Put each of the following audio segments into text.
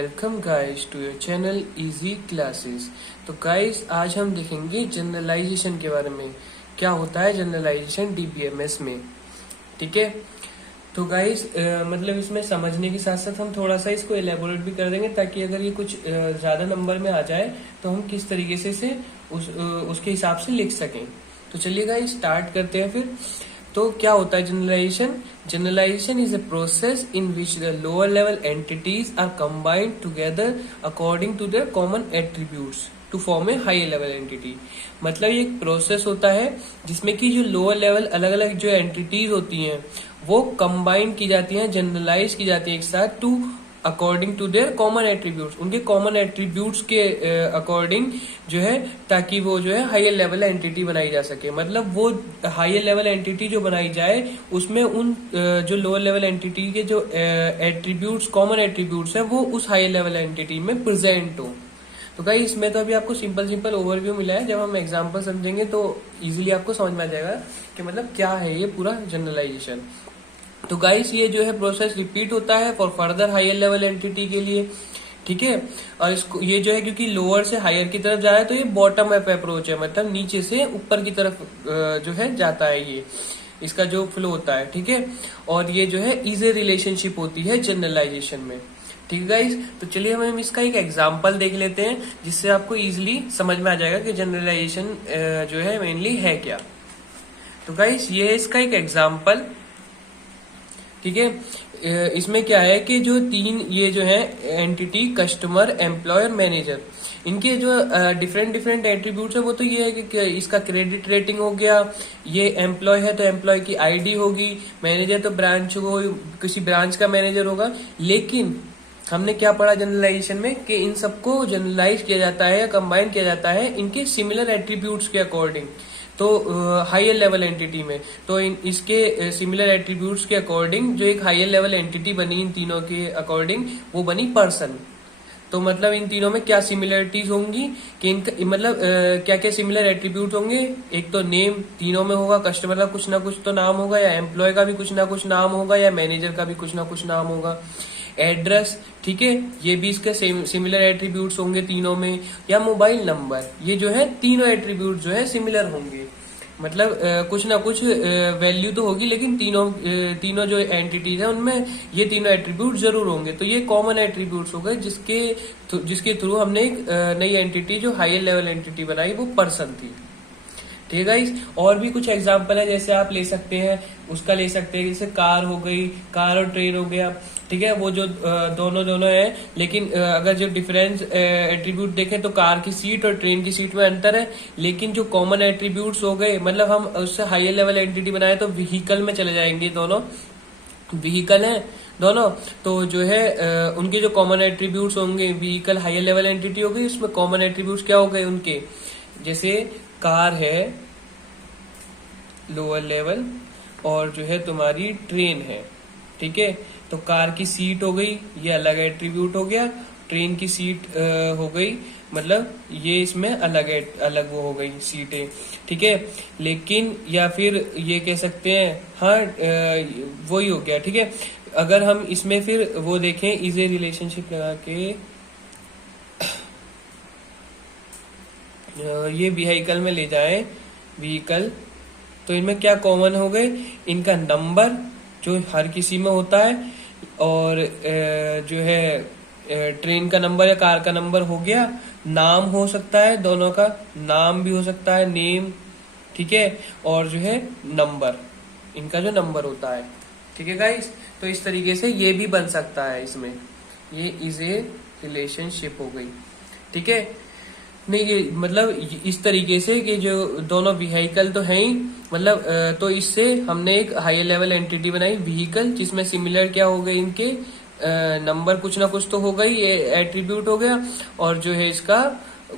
Welcome guys to your channel easy classes. तो guys आज हम देखेंगे जनरलाइजेशन के बारे में, क्या होता है जनरलाइजेशन डीबीएमएस में। ठीक है, तो गाइस मतलब इसमें समझने के साथ साथ हम थोड़ा सा इसको एलेबोरेट भी कर देंगे, ताकि अगर ये कुछ ज्यादा नंबर में आ जाए तो हम किस तरीके से उसके हिसाब से लिख सकें। तो चलिए गाइस स्टार्ट करते हैं फिर। तो क्या होता है generalization? Generalization is a process in which the lower level entities are combined together according to their common attributes to form a high level entity. मतलब ये एक प्रोसेस होता है जिसमें कि जो लोअर लेवल अलग अलग जो एंटिटीज होती हैं वो कंबाइन की जाती हैं, जनरलाइज की जाती है एक साथ, to according to their common attributes, उनके कॉमन एट्रीब्यूट्स के अकॉर्डिंग जो है, ताकि वो जो है हायर लेवल एंटिटी बनाई जा सके। मतलब वो हायर लेवल एंटिटी जो बनाई जाए उसमें उन जो लोअर लेवल एंटिटी के जो एट्रीब्यूट्स, कॉमन एट्रीब्यूट्स है, वो उस हायर लेवल एंटिटी में प्रेजेंट हो। तो गाइस इसमें तो अभी आपको सिंपल ओवरव्यू मिला है, जब हम एग्जांपल समझेंगे तो इजीली आपको समझ में आ जाएगा कि मतलब क्या है ये पूरा जनरलाइजेशन। तो गाइस ये जो है प्रोसेस रिपीट होता है for further higher level entity के लिए। ठीक है, और इसको ये जो है क्योंकि लोअर से हायर की तरफ जा रहा है तो ये बॉटम अप अप्रोच है, मतलब नीचे से ऊपर की तरफ जो है जाता है, ये इसका जो फ्लो होता है। ठीक है, और ये जो है इजी रिलेशनशिप होती है जनरलाइजेशन में। ठीक है गाइस, तो चलिए हम इसका एक एग्जांपल देख लेते हैं जिससे आपको इजीली समझ में आ जाएगा कि जनरलाइजेशन जो है मेनली है क्या। तो गाइस ये है इसका एक एग्जांपल। ठीक है, इसमें क्या है कि जो तीन ये जो है एंटिटी, कस्टमर, एम्प्लॉयर, मैनेजर, इनके जो डिफरेंट एट्रीब्यूट्स है वो तो ये है कि इसका क्रेडिट रेटिंग हो गया, ये एम्प्लॉय है तो एम्प्लॉय की आईडी होगी, मैनेजर तो ब्रांच को किसी ब्रांच का मैनेजर होगा। लेकिन हमने क्या पढ़ा जनरलाइजेशन में कि इन सबको जनरलाइज किया जाता है या कंबाइन किया जाता है इनके सिमिलर एट्रीब्यूट्स के अकॉर्डिंग। तो हायर लेवल एंटिटी में तो इसके सिमिलर एट्रीब्यूट्स के अकॉर्डिंग जो एक हायर लेवल एंटिटी बनी इन तीनों के अकॉर्डिंग, वो बनी पर्सन। तो मतलब इन तीनों में क्या सिमिलरिटीज होंगी कि इनका मतलब क्या क्या सिमिलर एट्रीब्यूट होंगे। एक तो नेम तीनों में होगा, कस्टमर का कुछ ना कुछ तो नाम होगा, या एम्प्लॉय का भी कुछ ना कुछ नाम होगा, या मैनेजर का भी कुछ ना कुछ नाम होगा। एड्रेस, ठीक है, ये भी इसके सिमिलर एट्रीब्यूट्स होंगे तीनों में। या मोबाइल नंबर, ये जो है तीनों एट्रीब्यूट जो है सिमिलर होंगे। मतलब कुछ ना कुछ वैल्यू तो होगी, लेकिन तीनों जो एंटिटीज है उनमें ये तीनों एट्रीब्यूट जरूर होंगे। तो ये कॉमन एट्रीब्यूट्स हो गए जिसके थ्रू हमने एक नई एंटिटी जो हायर लेवल एंटिटी बनाई, वो पर्सन थी। ठीक है गाइस, और भी कुछ एग्जांपल है जैसे आप ले सकते हैं, उसका ले सकते हैं जैसे कार हो गई, कार और ट्रेन हो गया। ठीक है, वो जो दोनों है, लेकिन अगर जो डिफरेंस एट्रीब्यूट देखें तो कार की सीट और ट्रेन की सीट में अंतर है। लेकिन जो कॉमन एट्रीब्यूट्स हो गए, मतलब हम उससे हायर लेवल एंटिटी बनाए तो व्हीकल में चले जाएंगे, दोनों व्हीकल है दोनों। तो जो है उनके जो कॉमन एट्रीब्यूट्स होंगे, व्हीकल हायर लेवल एंटिटी हो गई, उसमें कॉमन एट्रीब्यूट्स क्या हो गए उनके, जैसे कार है लोअर लेवल और जो है तुम्हारी ट्रेन है। ठीक है, तो कार की सीट हो गई, ये अलग एट्रीब्यूट हो गया। ट्रेन की सीट हो गई, मतलब ये इसमें अलग वो हो गई सीटें। ठीक है, लेकिन या फिर ये कह सकते हैं, हाँ वही हो गया। ठीक है, अगर हम इसमें फिर वो देखें इजी रिलेशनशिप लगा के, ये व्हीकल में ले जाएं व्हीकल, तो इनमें क्या कॉमन हो गए, इनका नंबर जो हर किसी में होता है, और जो है ट्रेन का नंबर या कार का नंबर हो गया। नाम हो सकता है, दोनों का नाम भी हो सकता है, नेम। ठीक है, और जो है नंबर, इनका जो नंबर होता है। ठीक है गाइस, तो इस तरीके से ये भी बन सकता है इसमें, ये इज ए रिलेशनशिप हो गई। ठीक है, नहीं ये मतलब इस तरीके से कि जो दोनों व्हीकल तो है ही, मतलब तो इससे हमने एक हायर लेवल एंटिटी बनाई व्हीकल, जिसमें सिमिलर क्या हो गए इनके नंबर, कुछ ना कुछ तो हो गई, ये एट्रीब्यूट हो गया, और जो है इसका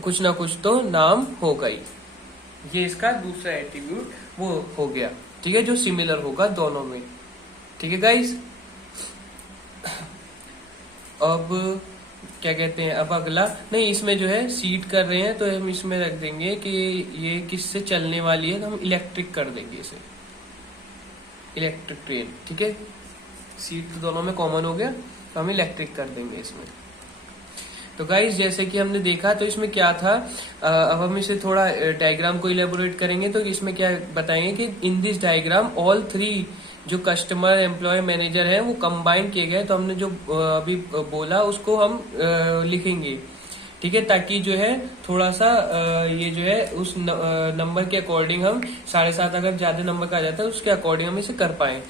कुछ ना कुछ तो नाम हो गई, ये इसका दूसरा एट्रीब्यूट वो हो गया। ठीक है, जो सिमिलर होगा दोनों में। ठीक है गाइस, अब क्या कहते हैं, अब अगला नहीं, इसमें जो है सीट कर रहे हैं तो हम इसमें रख देंगे कि ये किससे चलने वाली है, तो हम इलेक्ट्रिक कर देंगे इसे, इलेक्ट्रिक ट्रेन। ठीक है, सीट तो दोनों में कॉमन हो गया, तो हम इलेक्ट्रिक कर देंगे इसमें। तो गाइस जैसे कि हमने देखा तो इसमें क्या था, अब हम इसे थोड़ा डायग्राम को इलेबोरेट करेंगे। तो इसमें क्या बताएंगे कि in this diagram all three जो कस्टमर, एम्प्लॉय, मैनेजर है वो कंबाइन किए गए। तो हमने जो अभी बोला उसको हम लिखेंगे, ठीक है, ताकि जो है थोड़ा सा ये जो है उस नंबर के अकॉर्डिंग हम 7.5 अगर ज्यादा नंबर का आ जाता है उसके अकॉर्डिंग हम इसे कर पाए।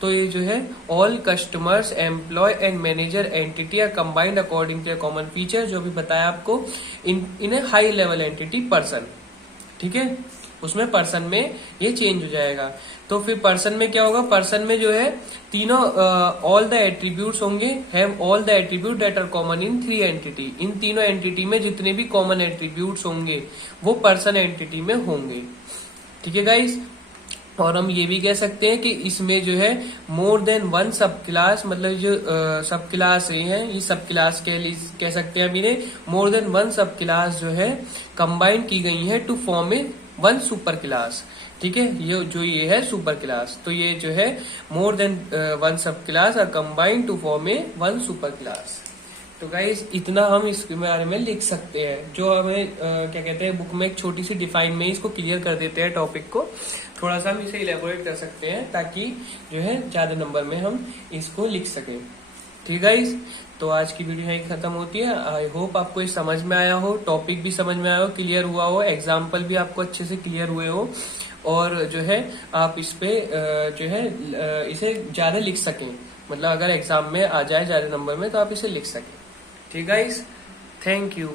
तो ये जो है all customers, employ and manager entity are combined according to common feature, जो भी बताया आपको, in a high level entity person, ठीक है, उसमें पर्सन में ये चेंज हो जाएगा। तो फिर पर्सन में क्या होगा, पर्सन में जो है तीनों ऑल द एट्रीब्यूट्स होंगे, have all the attribute that are common in three entity, इन तीनों एंटिटी में जितने भी कॉमन एट्रीब्यूट्स होंगे वो पर्सन एंटिटी में होंगे, ठीक है गाइस। और हम ये भी कह सकते हैं कि इसमें जो है more than one sub class, मतलब जो सब क्लास है ये सब क्लास के लिए कह सकते हैं हम इन्हें, more than one sub class जो है कंबाइन की गई है to form a one super class, ठीक है। ये है सुपर क्लास, तो ये जो है more than one sub class are combine to form a one super class. तो गाइज इतना हम इसके बारे में लिख सकते हैं, जो हमें क्या कहते हैं बुक में एक छोटी सी डिफाइन में इसको क्लियर कर देते हैं टॉपिक को, थोड़ा सा हम इसे इलेबोरेट कर सकते हैं ताकि जो है ज्यादा नंबर में हम इसको लिख सकें, ठीक है गाइज। तो आज की वीडियो यहीं खत्म होती है। आई होप आपको ये समझ में आया हो, टॉपिक भी समझ में आया हो, क्लियर हुआ हो, एग्जाम्पल भी आपको अच्छे से क्लियर हुए हो, और जो है आप इस पे जो है इसे ज्यादा लिख सकें, मतलब अगर एग्जाम में आ जाए ज्यादा नंबर में तो आप इसे लिख सकें, ठीक गाइस। Thank you.